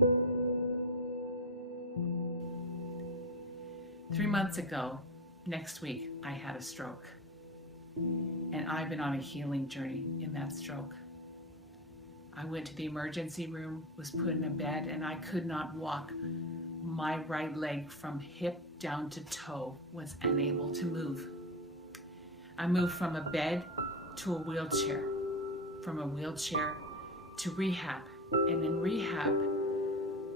3 months ago, next week, I had a stroke. And I've been on a healing journey in that stroke. I went to the emergency room, was put in a bed, and I could not walk. My right leg from hip down to toe was unable to move. I moved from a bed to a wheelchair, from a wheelchair to rehab. And in rehab,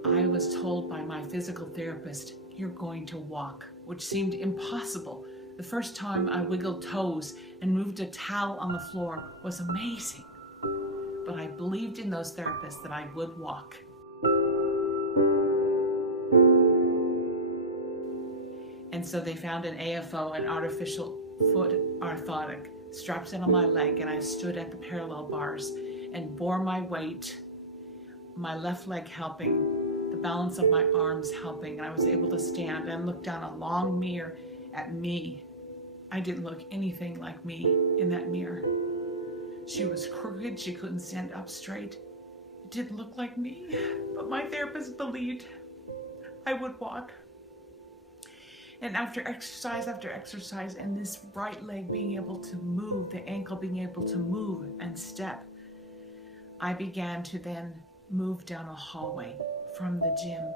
I was told by my physical therapist, "You're going to walk," which seemed impossible. The first time I wiggled toes and moved a towel on the floor was amazing. But I believed in those therapists that I would walk. And so they found an AFO, an artificial foot orthotic, strapped it on my leg, and I stood at the parallel bars and bore my weight, my left leg helping, the balance of my arms helping, and I was able to stand and look down a long mirror at me. I didn't look anything like me in that mirror. She was crooked, she couldn't stand up straight. It didn't look like me, but my therapist believed I would walk. And after exercise, and this right leg being able to move, the ankle being able to move and step, I began to then move down a hallway from the gym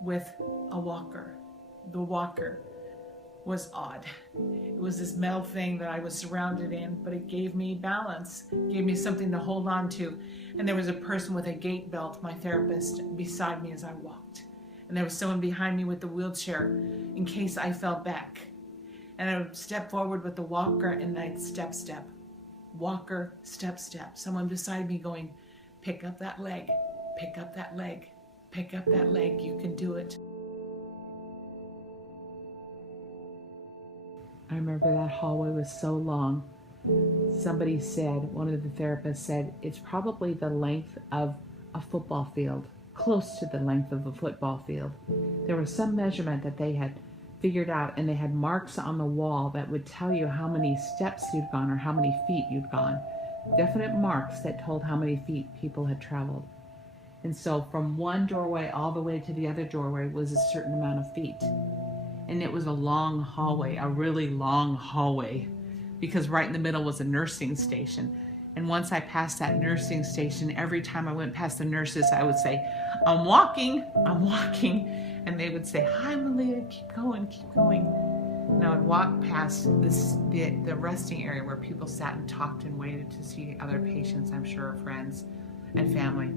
with a walker. The walker was odd. It was this metal thing that I was surrounded in, but it gave me balance, gave me something to hold on to. And there was a person with a gait belt, my therapist, beside me as I walked. And there was someone behind me with the wheelchair in case I fell back. And I would step forward with the walker and I'd step, walker, step. Someone beside me going, "Pick up that leg, pick up that leg, pick up that leg, you can do it." I remember that hallway was so long. Somebody said, one of the therapists said, it's probably the length of a football field, close to the length of a football field. There was some measurement that they had figured out, and they had marks on the wall that would tell you how many steps you'd gone or how many feet you'd gone. Definite marks that told how many feet people had traveled. And so from one doorway all the way to the other doorway was a certain amount of feet. And it was a long hallway, a really long hallway, because right in the middle was a nursing station. And once I passed that nursing station, every time I went past the nurses, I would say, I'm walking. And they would say, "Hi, Melea, keep going. And I would walk past the resting area where people sat and talked and waited to see other patients, I'm sure, friends and family.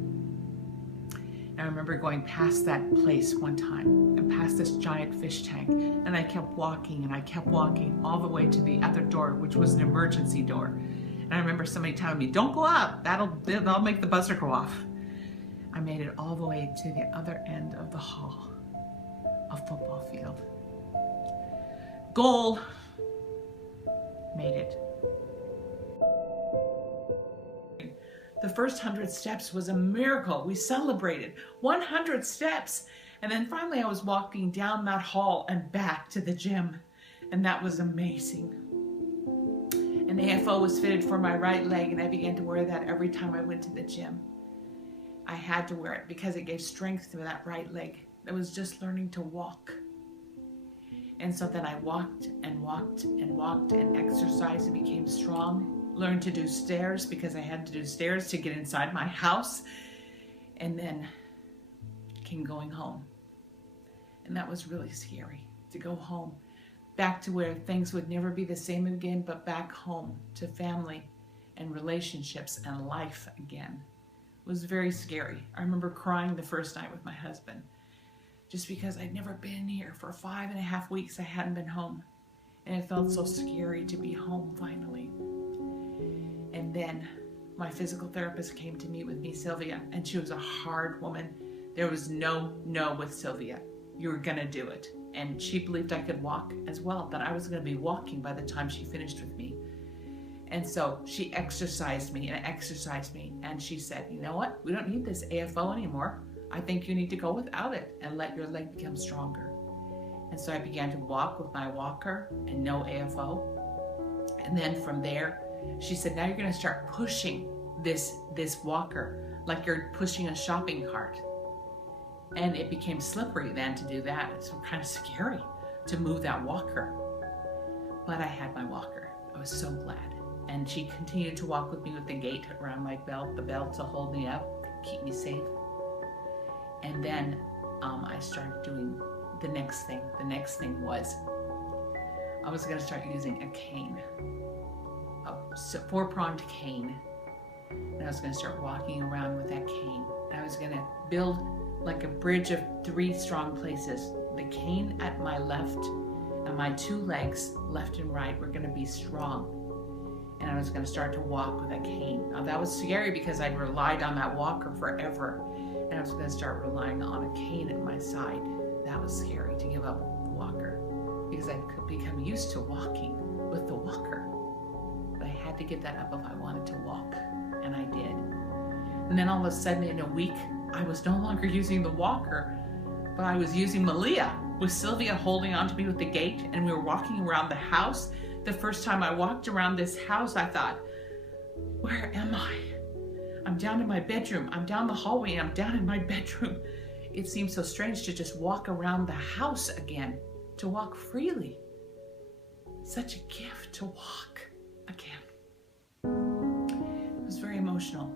And I remember going past that place one time and past this giant fish tank, and I kept walking all the way to the other door, which was an emergency door. And I remember somebody telling me, "Don't go out, that'll make the buzzer go off." I made it all the way to the other end of the hall, a football field. Goal, made it. The first 100 steps was a miracle. We celebrated 100 steps. And then finally I was walking down that hall and back to the gym. And that was amazing. An AFO was fitted for my right leg, and I began to wear that every time I went to the gym. I had to wear it because it gave strength to that right leg. It was just learning to walk. And so then I walked and exercised and became strong. Learned to do stairs because I had to do stairs to get inside my house. And then came going home. And that was really scary, to go home. Back to where things would never be the same again, but back home to family and relationships and life again. It was very scary. I remember crying the first night with my husband, just because I'd never been here. For 5.5 weeks I hadn't been home. And it felt so scary to be home finally. And then my physical therapist came to meet with me, Sylvia, and she was a hard woman. There was no with Sylvia. You were gonna do it. And she believed I could walk as well, that I was gonna be walking by the time she finished with me. And so she exercised me, and she said, "You know what? We don't need this AFO anymore. I think you need to go without it and let your leg become stronger." And so I began to walk with my walker and no AFO. And then from there, she said, "Now you're gonna start pushing this walker like you're pushing a shopping cart." And it became slippery then to do that. It's kind of scary to move that walker. But I had my walker. I was so glad. And she continued to walk with me with the gate around my belt, the belt to hold me up, keep me safe. And then I started doing the next thing. The next thing was I was going to start using a cane, a four-pronged cane. And I was going to start walking around with that cane. And I was going to build like a bridge of 3 strong places. The cane at my left and my 2 legs, left and right, were going to be strong. And I was going to start to walk with a cane. Now that was scary because I'd relied on that walker forever. And I was going to start relying on a cane at my side. That was scary to give up the walker because I could become used to walking with the walker. But I had to give that up if I wanted to walk. And I did. And then all of a sudden in a week, I was no longer using the walker, but I was using Melea, with Sylvia holding on to me with the gate, and we were walking around the house. The first time I walked around this house, I thought, where am I? I'm down in my bedroom. I'm down the hallway, and I'm down in my bedroom. It seemed so strange to just walk around the house again, to walk freely. Such a gift to walk again. It was very emotional.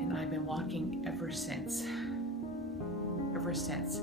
And I've been walking ever since. Ever since.